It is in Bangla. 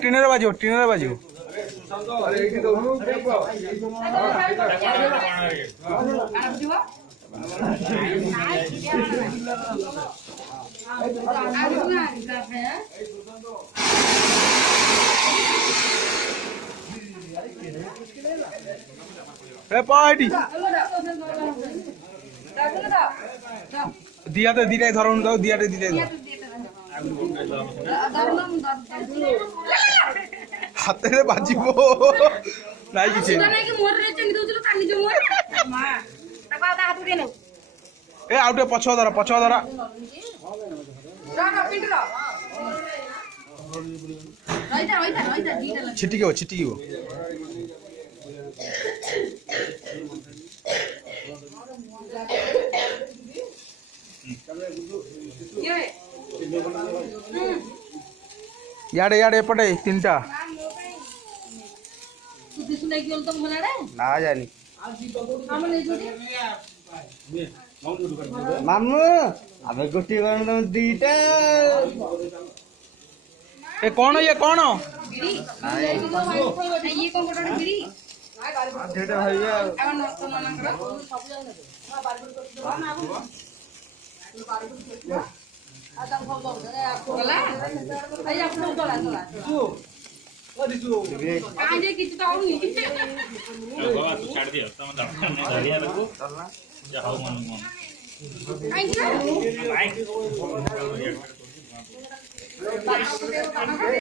টিনের বাজিব দিয়াতে দিটাই ধরুন দাও দিয়াতে দিটাই হাতে বাজিব নাই কিছু এ ଆଉ ଟିକେ ପଛ ଧର ଛିଟିକିବ ইয়াଡେ ଏପଟେ ତିନିଟା ନା ଜାନି ମାମୁ ଆମେ ଗୋଟିଏ କଣ ତମେ ଦିଟା ଏ କଣ ଇଏ କଣ